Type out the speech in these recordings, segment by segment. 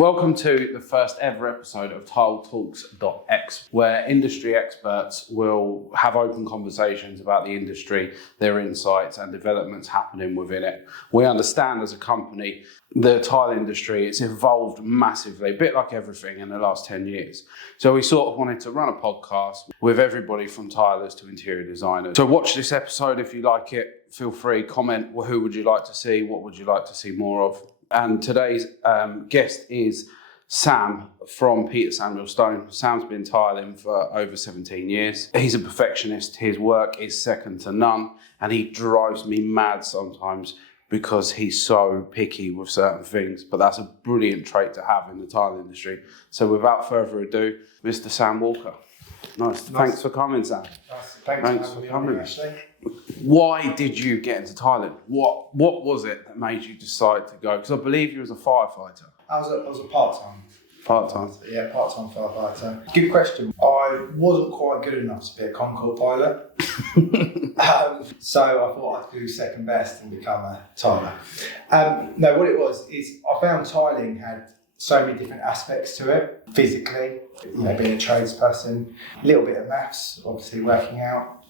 Welcome to the first ever episode of TileTalks.expert, where industry experts will have open conversations about the industry, their insights and developments happening within it. We understand as a company, the tile industry, it's evolved massively, a bit like everything in the last 10 years. So we sort of wanted to run a podcast with everybody from tilers to interior designers. So watch this episode if you like it. Feel free, comment, who would you like to see, what would you like to see more of? And today's guest is Sam from Peter Samuel Stone. Sam's been tiling for over 17 years. He's a perfectionist. His work is second to none, and he drives me mad sometimes because he's so picky with certain things. But that's a brilliant trait to have in the tile industry. So without further ado, Mr. Sam Walker. Nice. Thanks for coming, Sam. Thanks for coming. Why did you get into tiling? What was it that made you decide to go? Because I believe you was a firefighter. I was a part-time. Part-time? Yeah, part-time firefighter. Good question. I wasn't quite good enough to be a Concorde pilot. So I thought I'd do second best and become a tiler. No, what it was is I found tiling had so many different aspects to it. Physically, being a tradesperson, a little bit of maths, obviously working out,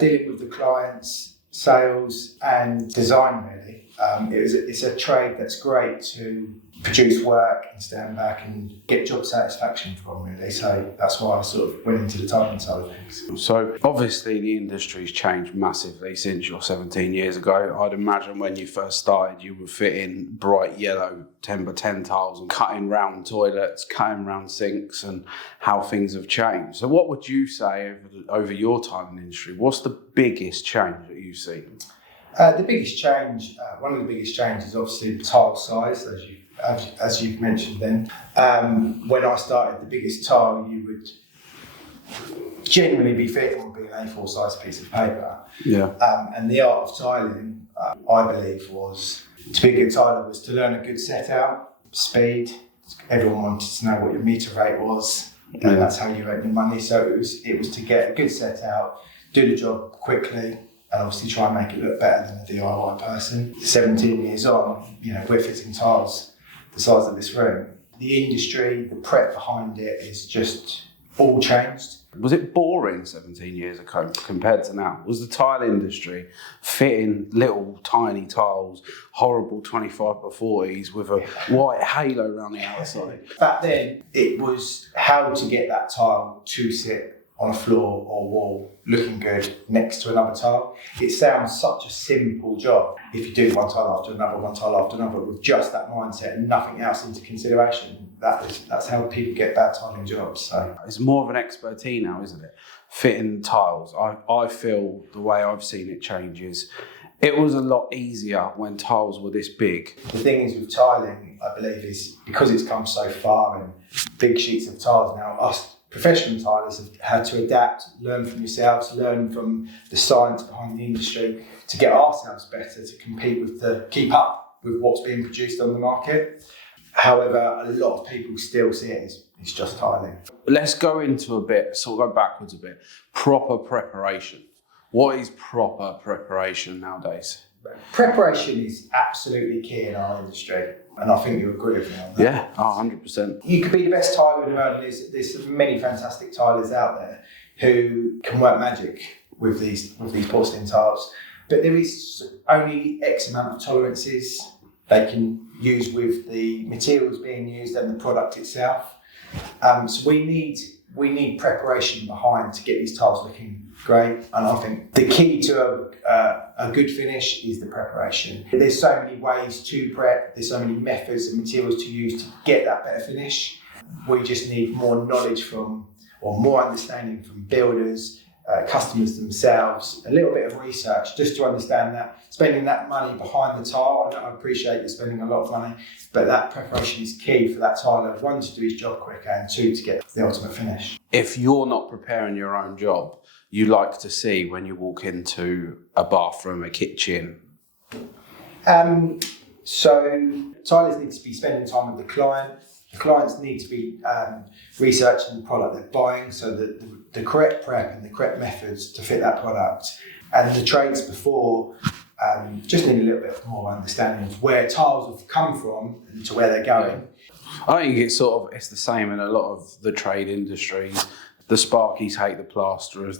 dealing with the clients, sales and design really. It's a trade that's great to produce work and stand back and get job satisfaction from really. So that's why I sort of went into the tiling side of things. So obviously the industry's changed massively since you're 17 years ago. I'd imagine when you first started you were fitting bright yellow 10x10 tiles and cutting round toilets, cutting round sinks, and how things have changed. So what would you say over your time in the industry? What's the biggest change that you've seen? The biggest change, one of the biggest changes is obviously the tile size, as you've mentioned then. When I started, the biggest tile you would genuinely be fitting would be an A4 size piece of paper. Yeah. And the art of tiling, I believe, was to be a good tiler was to learn a good set out, speed. Everyone wanted to know what your meter rate was, and that's how you earn your money. So it was to get a good set out, do the job quickly, and obviously try and make it look better than a DIY person. 17 years on, we're fitting tiles the size of this room. The industry, the prep behind it is just all changed. Was it boring 17 years ago compared to now? Was the tile industry fitting little tiny tiles, horrible 25x40s with a white halo around the outside? Back then, it was how to get that tile to sit on a floor or wall looking good next to another tile. It sounds such a simple job if you do one tile after another with just that mindset and nothing else into consideration. That's how people get bad tiling jobs. So it's more of an expertise now, isn't it? Fitting tiles. I feel the way I've seen it changes. It was a lot easier when tiles were this big. The thing is with tiling, I believe, is because it's come so far and big sheets of tiles now, us professional tilers have had to adapt, learn from yourselves, learn from the science behind the industry to get ourselves better, to keep up with what's being produced on the market. However, a lot of people still see it as it's just tiling. Let's go into go backwards a bit. Proper preparation. What is proper preparation nowadays? Preparation is absolutely key in our industry, and I think you agree with me on that. Yeah, 100%. You could be the best tiler in the world, and there's many fantastic tilers out there who can work magic with these porcelain tiles, but there is only X amount of tolerances they can use with the materials being used and the product itself. So we need preparation behind to get these tiles looking great, and I think the key to a good finish is the preparation. There's so many ways to prep, there's so many methods and materials to use to get that better finish. We just need more knowledge more understanding from builders, customers themselves, a little bit of research just to understand that spending that money behind the tile, I appreciate you're spending a lot of money, but that preparation is key for that tiler, one, to do his job quicker, and two, to get the ultimate finish. If you're not preparing your own job, you like to see when you walk into a bathroom, a kitchen? So tilers need to be spending time with the client. The clients need to be researching the product they're buying, so that the correct prep and the correct methods to fit that product. And the trades before just need a little bit more understanding of where tiles have come from and to where they're going. I think it's the same in a lot of the trade industries. The sparkies hate the plasterers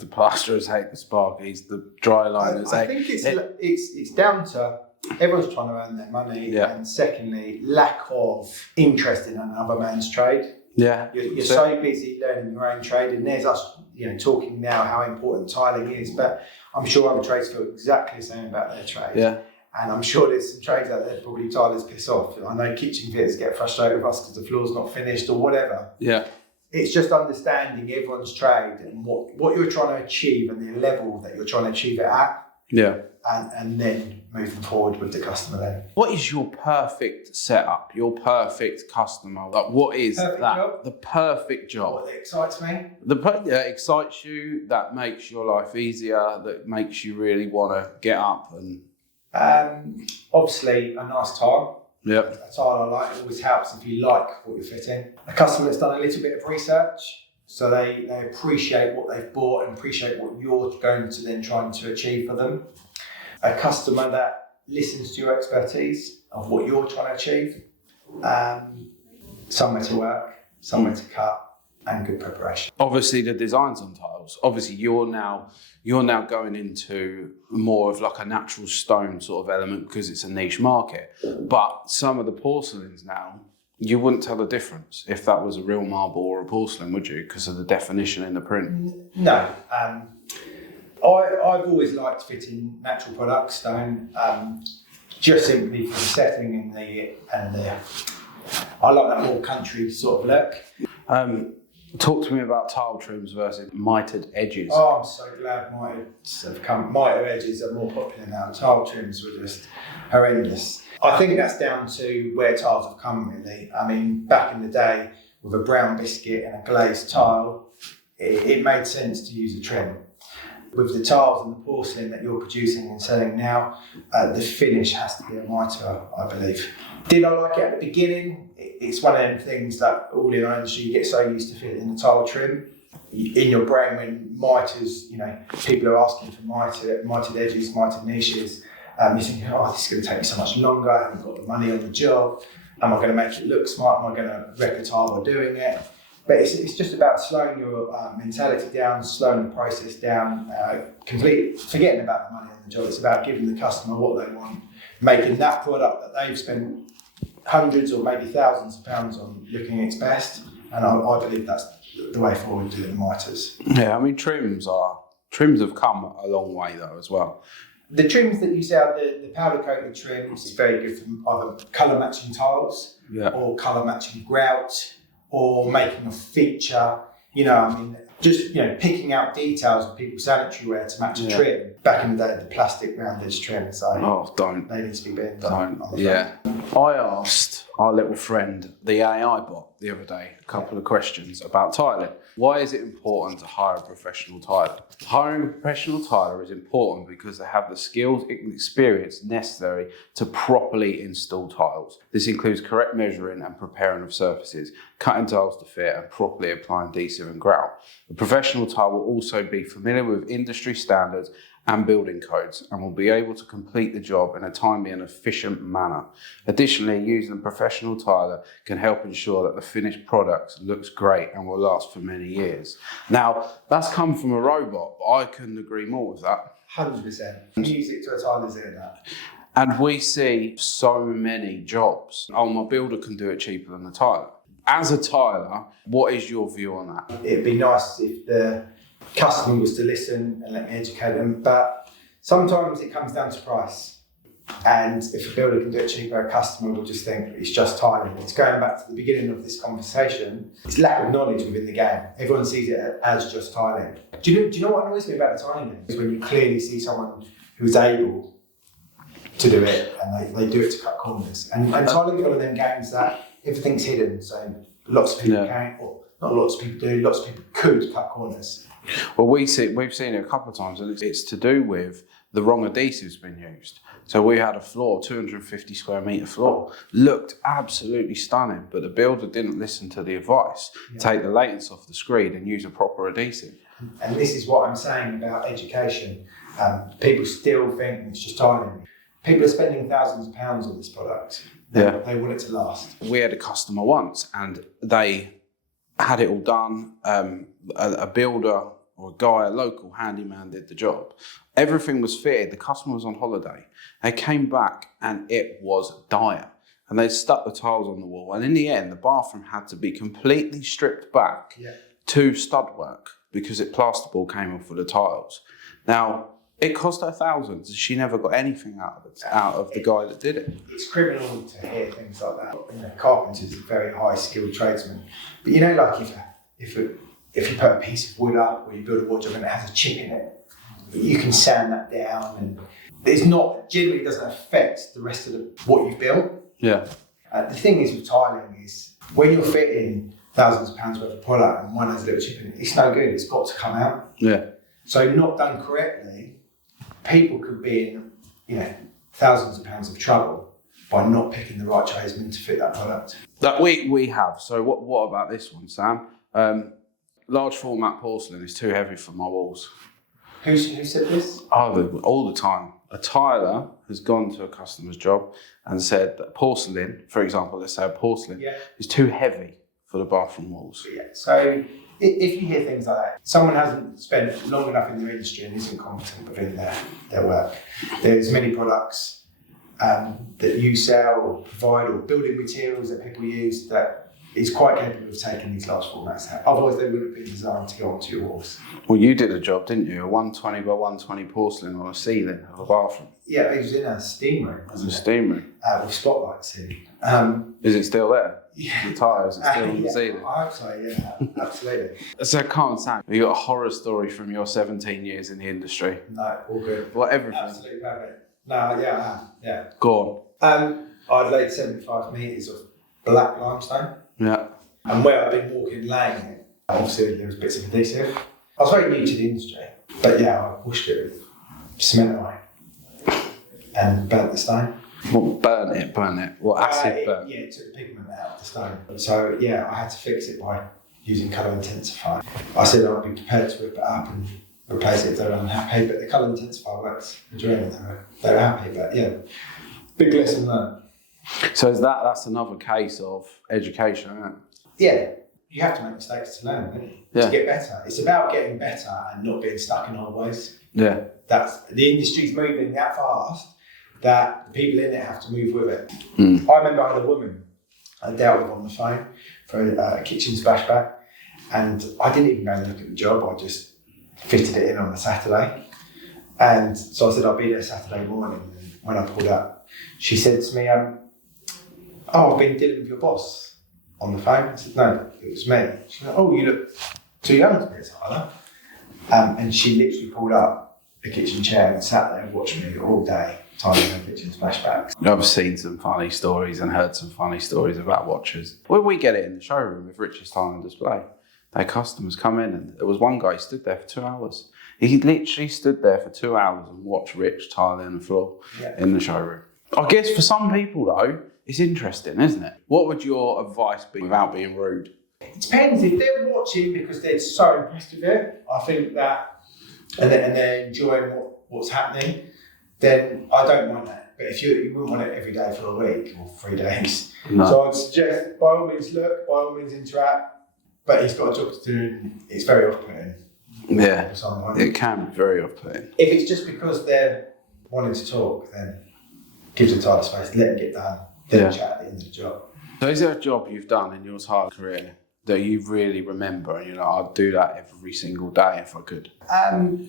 hate the sparkies, the dry liners. I think it's down to everyone's trying to earn their money, and secondly, lack of interest in another man's trade. Yeah, you're so busy learning your own trade, and there's us, talking now how important tiling is. But I'm sure other trades feel exactly the same about their trade. Yeah. And I'm sure there's some trades out there probably tilers piss off. I know kitchen fitters get frustrated with us because the floor's not finished or whatever. Yeah. It's just understanding everyone's trade and what you're trying to achieve and the level that you're trying to achieve it at. Yeah. And then moving forward with the customer then. What is your perfect setup, your perfect customer? Like, what is perfect that? Job? The perfect job. What excites me? That excites you, that makes your life easier, that makes you really want to get up and... Obviously, a nice tile. Yep. A tile I like, it always helps if you like what you're fitting. A customer that's done a little bit of research, so they appreciate what they've bought and appreciate what you're going to then trying to achieve for them. A customer that listens to your expertise of what you're trying to achieve. Somewhere to work, somewhere to cut, and good preparation. Obviously, the designs on tiles. Obviously, you're now going into more of like a natural stone sort of element because it's a niche market. But some of the porcelains now, you wouldn't tell the difference if that was a real marble or a porcelain, would you? Because of the definition in the print. No. I've always liked fitting natural products, stone, just simply for the setting and the. I like that more country sort of look. Talk to me about tile trims versus mitered edges. Oh, I'm so glad miters have come. Mitered edges are more popular now. Tile trims were just horrendous. I think that's down to where tiles have come, really. I mean, back in the day, with a brown biscuit and a glazed tile, it made sense to use a trim. With the tiles and the porcelain that you're producing and selling now, the finish has to be a mitre, I believe. Did I like it at the beginning? It's one of them things that all in our industry, you get so used to fitting the tile trim. In your brain, when miters, people are asking for mitered edges, mitered niches, you're thinking, this is going to take me so much longer, I haven't got the money on the job, am I going to make it look smart, am I going to wreck a tile by doing it? But it's just about slowing your mentality down, slowing the process down, completely forgetting about the money on the job. It's about giving the customer what they want, making that product that they've spent hundreds or maybe thousands of pounds on looking its best. And I believe that's the way forward to the miters. Yeah, I mean, trims have come a long way though as well. The trims that you see out, the powder coated trims, is very good for either colour matching tiles or colour matching grout, or making a feature, just picking out details of people's sanitary wear to match a trim. Back in the day, the plastic round edge trims, they need to be binned. I asked our little friend, the AI bot, the other day, a couple of questions about tiling. Why is it important to hire a professional tiler? Hiring a professional tiler is important because they have the skills and experience necessary to properly install tiles. This includes correct measuring and preparing of surfaces, cutting tiles to fit, and properly applying adhesive and grout. A professional tiler will also be familiar with industry standards and building codes and will be able to complete the job in a timely and efficient manner. Additionally, using a professional tiler can help ensure that the finished product looks great and will last for many years. Now, that's come from a robot, but I couldn't agree more with that. 100%. Music to a tiler's ear, that. And we see so many jobs. My builder can do it cheaper than the tiler. As a tiler, what is your view on that? It'd be nice if the customer was to listen and let me educate them, but sometimes it comes down to price. And if a builder can do it cheaper, a customer will just think it's just tiling. It's going back to the beginning of this conversation. It's lack of knowledge within the game. Everyone sees it as just tiling. Do you know what annoys me about the tiling game? Is when you clearly see someone who's able to do it and they do it to cut corners. And tiling is one of them games that everything's hidden. So lots of people can, or not lots of people do, lots of people could cut corners. Well, we've seen it a couple of times, and it's to do with the wrong adhesives being used. So we had a floor, 250 square metre floor, looked absolutely stunning, but the builder didn't listen to the advice, take the latents off the screed and use a proper adhesive. And this is what I'm saying about education. People still think it's just tiling. People are spending thousands of pounds on this product. Yeah. They want it to last. We had a customer once and they had it all done. A builder or a guy, a local handyman did the job. Everything was fitted. The customer was on holiday. They came back and it was dire. And they stuck the tiles on the wall. And in the end, the bathroom had to be completely stripped back to stud work because plasterboard came off of the tiles. Now, it cost her thousands. She never got anything out of the guy that did it. It's criminal to hear things like that. You know, carpenters are very high skilled tradesmen. But you know, like if you put a piece of wood up or you build a wardrobe and it has a chip in it, you can sand that down and generally doesn't affect the rest of what you've built. Yeah. The thing is with tiling is when you're fitting thousands of pounds worth of product and one has a little chip in it, it's no good. It's got to come out. Yeah. So not done correctly, people could be in, thousands of pounds of trouble by not picking the right tradesman to fit that product. That we have. So what about this one, Sam? Large format porcelain is too heavy for my walls. Who said this? All the time. A tiler has gone to a customer's job and said that porcelain, for example, let's say a porcelain, is too heavy for the bathroom walls. Yeah. So if you hear things like that, someone hasn't spent long enough in their industry and isn't competent within their work. There's many products that you sell or provide or building materials that people use that is quite capable of taking these large formats out. Otherwise, they wouldn't have been designed to go onto your walls. Well, you did a job, didn't you? A 120 by 120 porcelain on a ceiling of a bathroom. Yeah, it was in a steam room. It was a steam room. With spotlights in. Is it still there? Yeah. The tires are still on the ceiling? I hope so, yeah, absolutely. So, come on, Sam, you got a horror story from your 17 years in the industry. No, all good. What, everything? Absolutely perfect. No, yeah, I am, yeah. Go on. I'd laid 75 metres of black limestone. Yeah. And where I've been walking, laying it, obviously there was bits of adhesive. I was very new to the industry, but yeah, I pushed it with cement away and burnt the stone. What, burn it? What, acid burn? Yeah, it took the pigment out of the stone. So yeah, I had to fix it by using colour intensifier. I said I'd be prepared to rip it up and replace it if they were unhappy, but the colour intensifier works. They were happy, but yeah, big lesson learned. So that's another case of education, isn't it? Yeah, you have to make mistakes to learn, don't you? To get better. It's about getting better and not being stuck in old ways. Yeah. The industry's moving that fast that the people in it have to move with it. I remember I had a woman I dealt with on the phone for a kitchen splashback, and I didn't even go and look at the job. I just fitted it in on a Saturday, and so I said I'll be there Saturday morning. And when I pulled up, she said to me, I've been dealing with your boss on the phone. I said, no, it was me. She said, you look too young to be a tiler. And she literally pulled up a kitchen chair and sat there and watched me all day tiling her kitchen splashbacks. I've seen some funny stories and heard some funny stories about watchers. When we get it in the showroom with Rich's Tile and Display, their customers come in and there was one guy who stood there for 2 hours. He literally stood there for 2 hours and watched Rich tiling the floor in the showroom. I guess for some people though, it's interesting, isn't it? What would your advice be without being rude? It depends. If they're watching because they're so impressed with it, I think that, and they're enjoying what's happening, then I don't mind that. But if you wouldn't want it every day for a week or 3 days, so I'd suggest by all means look, by all means interact. But he's got a job to do, and it's very off-putting. Yeah, for someone. It can be very off-putting. If it's just because they're wanting to talk, then give the tiler space, let them get done. Then chat at the end of the job. So is there a job you've done in your tile career that you really remember and you're like, I'd do that every single day if I could?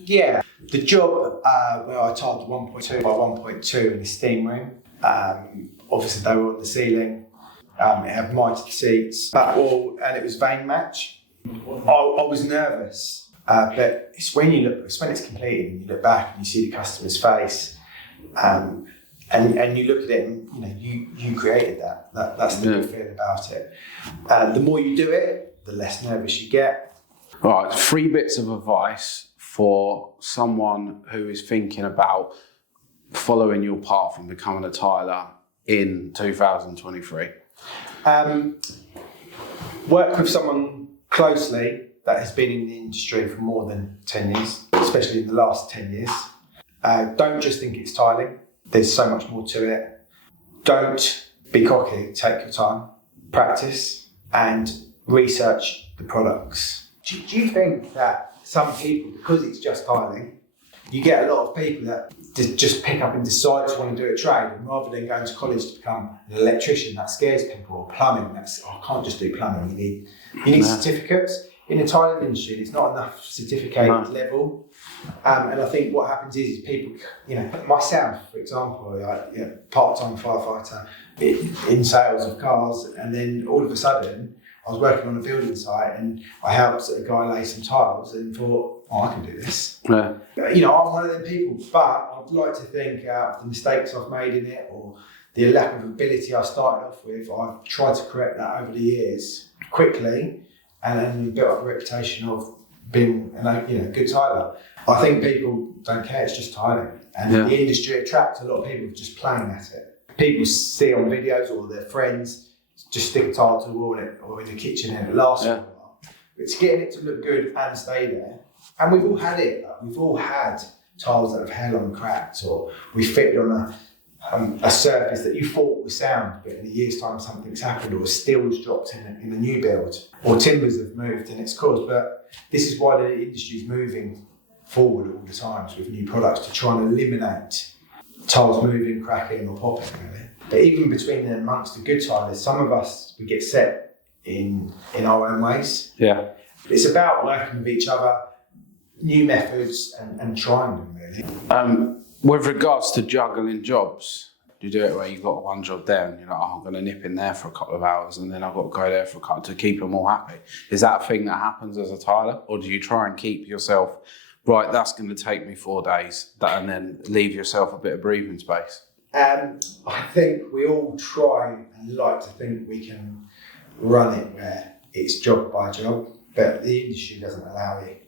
Yeah. The job where I tiled 1.2 by 1.2 in the steam room, obviously they were on the ceiling, it had mitre seats, and it was vein match. I was nervous, but it's when it's completed and you look back and you see the customer's face, and you look at it and you created that. That's the good feeling about it. The more you do it, the less nervous you get. Right, 3 bits of advice for someone who is thinking about following your path and becoming a tiler in 2023. Work with someone closely that has been in the industry for more than 10 years, especially in the last 10 years. Don't just think it's tiling. There's so much more to it. Don't Be cocky, take your time, practice, and research the products. Do you think that some people, because it's just tiling, you get a lot of people that just pick up and decide to want to do a trade, and rather than going to college to become an electrician, that scares people, or plumbing, that's, I can't just do plumbing, you need certificates. In the tiling industry, it's not enough certificate level. And I think what happens is people, myself, for example, part-time firefighter in sales of cars, and then all of a sudden I was working on a building site and I helped a guy lay some tiles and thought, I can do this. Yeah. I'm one of them people, but I'd like to think out of the mistakes I've made in it, or the lack of ability I started off with, I've tried to correct that over the years quickly, and then built up a reputation of being a good tiler. I think people don't care, it's just tiling. And the industry attracts a lot of people just playing at it. People see on videos or their friends just stick a tile to the wall or in the kitchen and it lasts for a while. It's getting it to look good and stay there. And we've all had it. We've all had tiles that have hairline cracked, or we fitted on a surface that you thought was sound, but in a year's time something's happened, or steel's dropped in a new build, or timbers have moved and it's caused. But this is why the industry is moving forward all the time with new products to try and eliminate tiles moving, cracking or popping, really. But even between and amongst the good tilers, some of us, we get set in our own ways. Yeah. It's about working with each other, new methods and trying them, really. With regards to juggling jobs, do you do it where you've got one job there and you're like, I'm going to nip in there for a couple of hours and then I've got to go there for a couple to keep them all happy? Is that a thing that happens as a tiler? Or do you try and keep yourself, right, that's going to take me 4 days, and then leave yourself a bit of breathing space? I think we all try and like to think we can run it where it's job by job, but the industry doesn't allow it.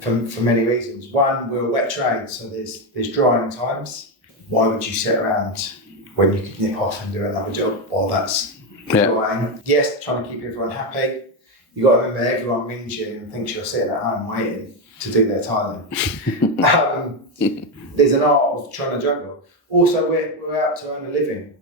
For many reasons. One, we're a wet trade, so there's drying times. Why would you sit around when you could nip off and do another job while that's drying? Yes, trying to keep everyone happy. You got to remember, everyone rings you and thinks you're sitting at home waiting to do their tiling. There's an art of trying to juggle. Also, we're out to earn a living.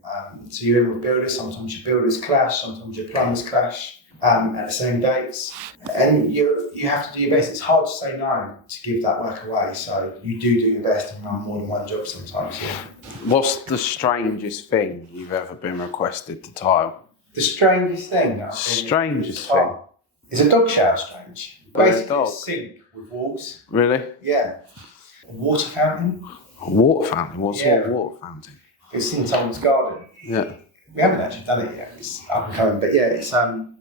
So you're in with builders. Sometimes your builders clash. Sometimes your plumbers clash. At the same dates, and you have to do your best. It's hard to say no to give that work away, so you do your best and run more than one job sometimes. What's the strangest thing you've ever been requested to tile? The strangest thing is a dog shower. Strange. Basically a sink with walls. Really? Yeah. A water fountain. A water fountain? What's a water fountain? It's in someone's garden. Yeah. We haven't actually done it yet. It's up and coming, but yeah, it's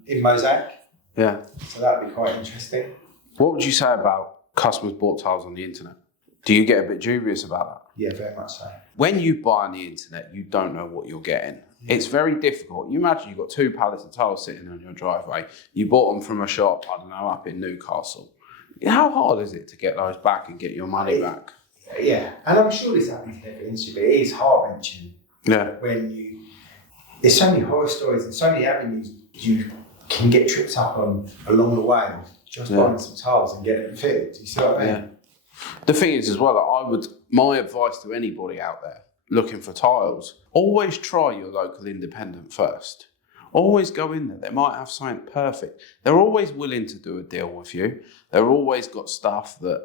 in mosaic. Yeah. So that'd be quite interesting. What would you say about customers bought tiles on the internet? Do you get a bit dubious about that? Yeah, very much so. When you buy on the internet, you don't know what you're getting. It's very difficult. You imagine you've got 2 pallets of tiles sitting on your driveway. You bought them from a shop, I don't know, up in Newcastle. How hard is it to get those back and get your money back? Yeah, and I'm sure this happens in every industry, but it is heart-wrenching. Yeah. When there's so many horror stories and so many avenues you can get tripped up on along the way, just buying some tiles and getting them fitted. Do you see what I mean? Yeah. The thing is as well, my advice to anybody out there looking for tiles, always try your local independent first. Always go in there. They might have something perfect. They're always willing to do a deal with you. They've always got stuff that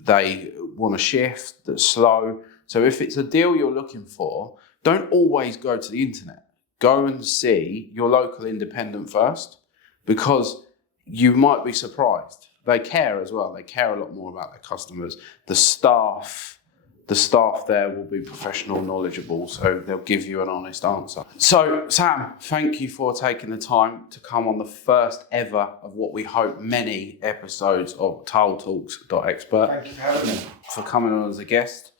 they want to shift, that's slow. So if it's a deal you're looking for, don't always go to the internet. Go and see your local independent first, because you might be surprised. They care as well. They care a lot more about their customers. The staff there will be professional, knowledgeable, so they'll give you an honest answer. So, Sam, thank you for taking the time to come on the first ever of what we hope many episodes of TileTalks.expert. Thank you for having me. For coming on as a guest.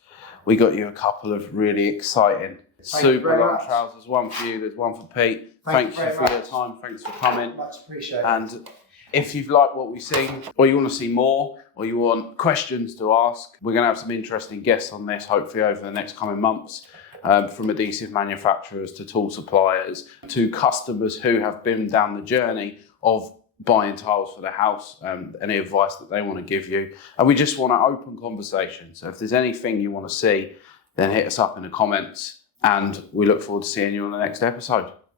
We got you a couple of really exciting super long trousers. One for you, there's one for Pete. Thank you for your time. Thanks for coming. Much appreciated. And if you've liked what we've seen, or you want to see more, or you want questions to ask, we're going to have some interesting guests on this, hopefully over the next coming months, from adhesive manufacturers to tool suppliers to customers who have been down the journey of buying tiles for their house, any advice that they want to give you. And we just want an open conversation. So if there's anything you want to see, then hit us up in the comments. and we look forward to seeing you on the next episode.